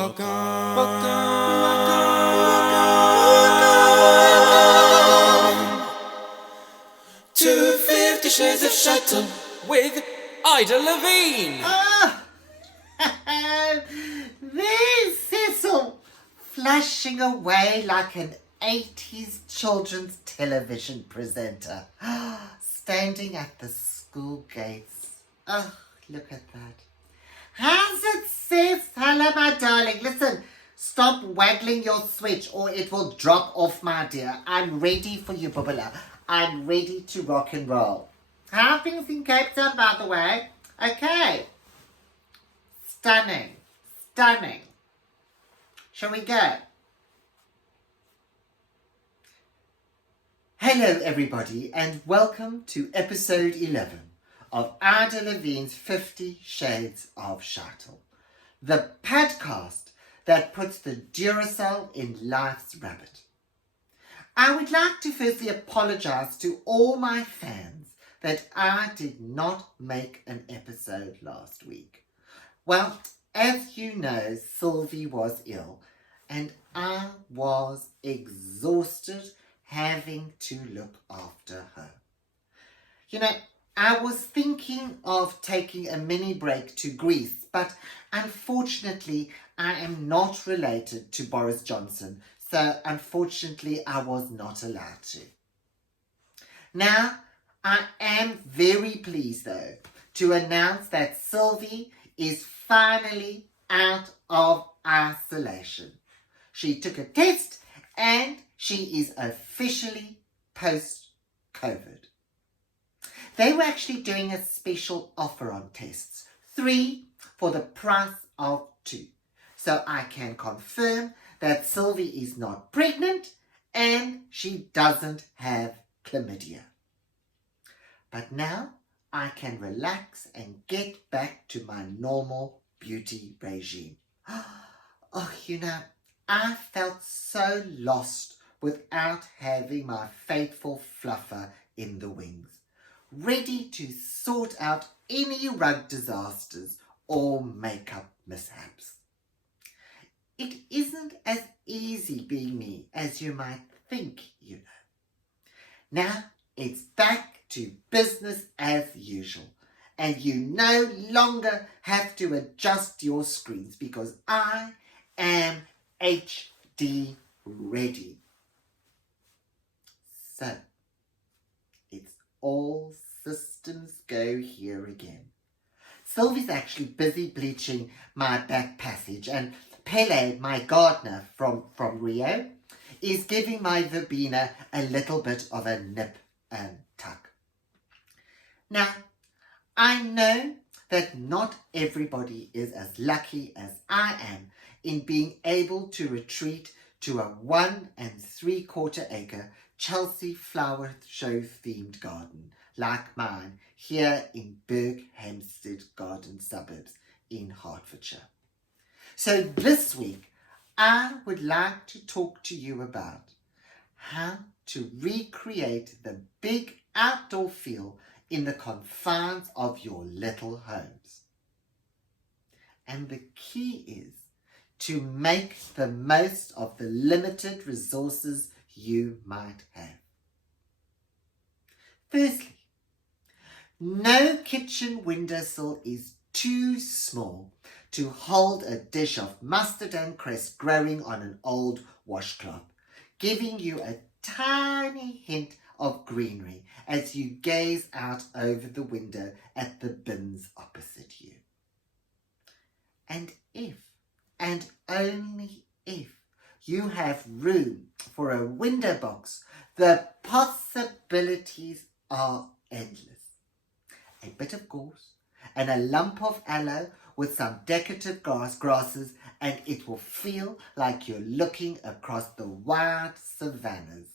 Welcome to 50 Shades of Shuttle with Ida Levin. There's Cecil flashing away like an 80s children's television presenter, standing at the school gates. Oh, look at that. How's it, Sis? Hello, my darling. Listen, stop waggling your switch or it will drop off, my dear. I'm ready for you, Bubula. I'm ready to rock and roll. How are things in Cape Town, by the way? Okay. Stunning. Shall we go? Hello, everybody, and welcome to episode 11 of Ida Levin's 50 Shades of Shuttle, the podcast that puts the Duracell in life's rabbit. I would like to firstly apologize to all my fans that I did not make an episode last week. Well, as you know, Sylvie was ill and I was exhausted having to look after her. You know, I was thinking of taking a mini break to Greece, but unfortunately I am not related to Boris Johnson, so unfortunately I was not allowed to. Now, I am very pleased though to announce that Sylvie is finally out of isolation. She took a test and she is officially post-COVID. They were actually doing a special offer on tests, 3 for the price of 2. So I can confirm that Sylvie is not pregnant and she doesn't have chlamydia. But now I can relax and get back to my normal beauty regime. Oh, you know, I felt so lost without having my faithful fluffer in the wings, ready to sort out any rug disasters or makeup mishaps. It isn't as easy being me as you might think, you know. Now it's back to business as usual, and you no longer have to adjust your screens because I am HD ready. So, it's all systems go here again. Sylvie's actually busy bleaching my back passage, and Pele, my gardener from Rio, is giving my verbena a little bit of a nip and tuck. Now, I know that not everybody is as lucky as I am in being able to retreat to a 1 3/4 acre Chelsea flower show themed garden like mine here in Berkhamsted Garden suburbs in Hertfordshire. So this week I would like to talk to you about how to recreate the big outdoor feel in the confines of your little homes. And the key is to make the most of the limited resources you might have. Firstly, no kitchen windowsill is too small to hold a dish of mustard and cress growing on an old washcloth, giving you a tiny hint of greenery as you gaze out over the window at the bins opposite you. And if, and only if, you have room for a window box, the possibilities are endless. A bit of gorse and a lump of aloe with some decorative grasses, and it will feel like you're looking across the wide savannas.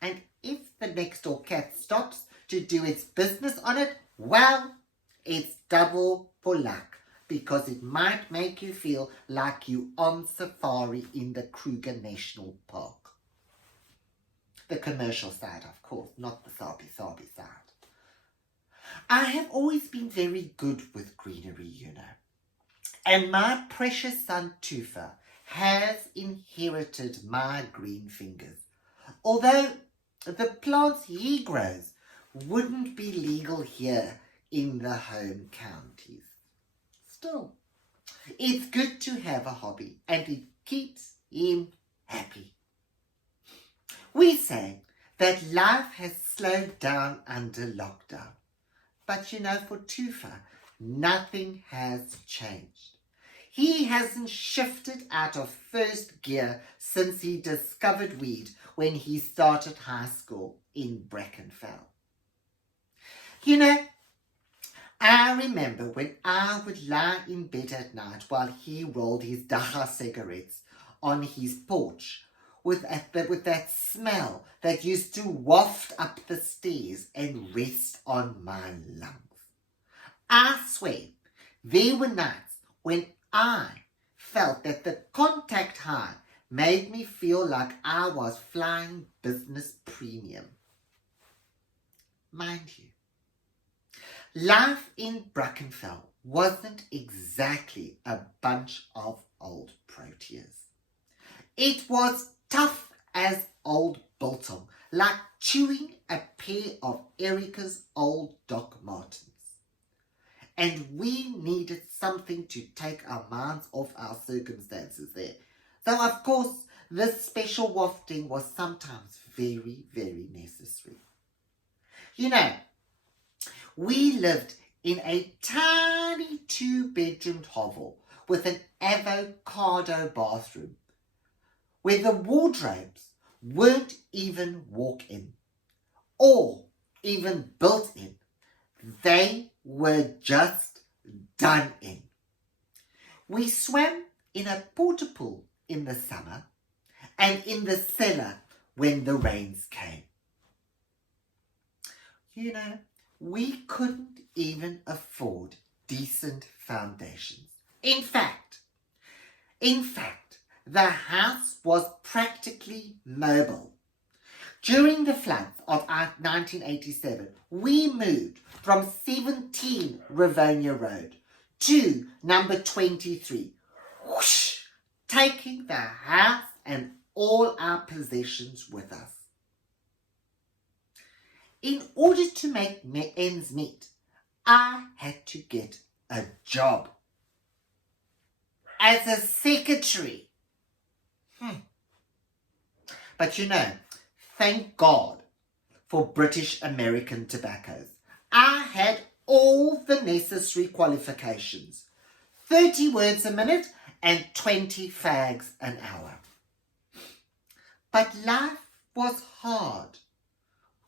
And if the next door cat stops to do its business on it, well, it's double for luck, because it might make you feel like you on safari in the Kruger National Park. The commercial side, of course, not the Sabi side. I have always been very good with greenery, you know. And my precious son Tufa has inherited my green fingers, although the plants he grows wouldn't be legal here in the home counties. Still, it's good to have a hobby and it keeps him happy. We say that life has slowed down under lockdown, but for Tufa, nothing has changed. He hasn't shifted out of first gear since he discovered weed when he started high school in Brackenfell. I remember when I would lie in bed at night while he rolled his Daha cigarettes on his porch with that smell that used to waft up the stairs and rest on my lungs. I swear, there were nights when I felt that the contact high made me feel like I was flying business premium. Mind you, life in Brackenfell wasn't exactly a bunch of old proteas. It was tough as old biltong, like chewing a pair of Erica's old Doc Martens. And we needed something to take our minds off our circumstances there. Though, of course, this special wafting was sometimes very, very necessary. We lived in a tiny 2-bedroomed hovel with an avocado bathroom where the wardrobes weren't even walk-in or even built-in. They were just done in. We swam in a porta pool in the summer and in the cellar when the rains came. We couldn't even afford decent foundations. In fact, the house was practically mobile. During the floods of 1987, we moved from 17 Rivonia Road to number 23, taking the house and all our possessions with us. In order to make ends meet, I had to get a job as a secretary. But thank God for British American tobaccos. I had all the necessary qualifications, 30 words a minute and 20 fags an hour. But life was hard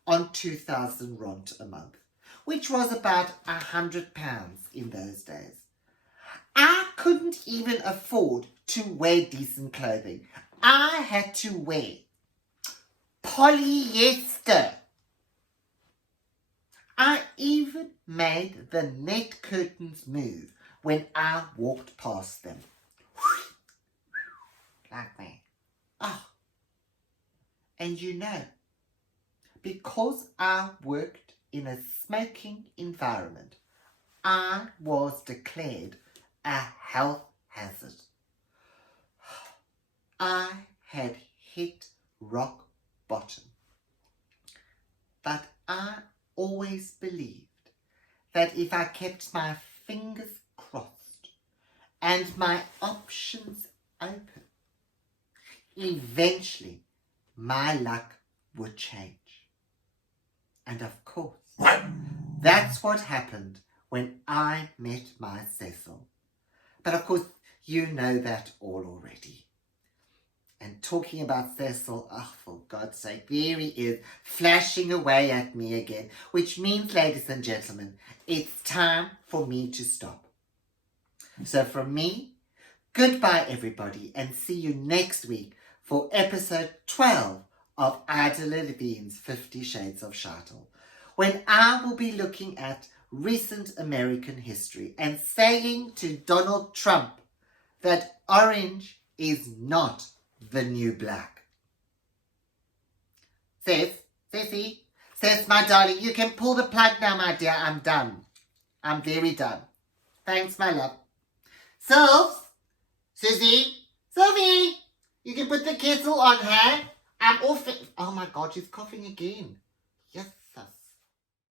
on 2,000 rand a month, which was about £100 in those days. I couldn't even afford to wear decent clothing. I had to wear polyester. I even made the net curtains move when I walked past them. Like that. And because I worked in a smoking environment, I was declared a health hazard. I had hit rock bottom. But I always believed that if I kept my fingers crossed and my options open, eventually my luck would change. And of course, that's what happened when I met my Cecil. But of course, you know that all already. And talking about Cecil, for God's sake, there he is, flashing away at me again, which means, ladies and gentlemen, it's time for me to stop. So from me, goodbye everybody, and see you next week for episode 12 of Ida Levin's 50 Shades of Shatel, when I will be looking at recent American history and saying to Donald Trump that orange is not the new black. Ceci, my darling, you can pull the plug now, my dear. I'm done. I'm very done. Thanks, my love. Sylvs? Susie? Sylvie? You can put the kettle on, huh? I'm off it. Oh my God, she's coughing again. Yes, sis.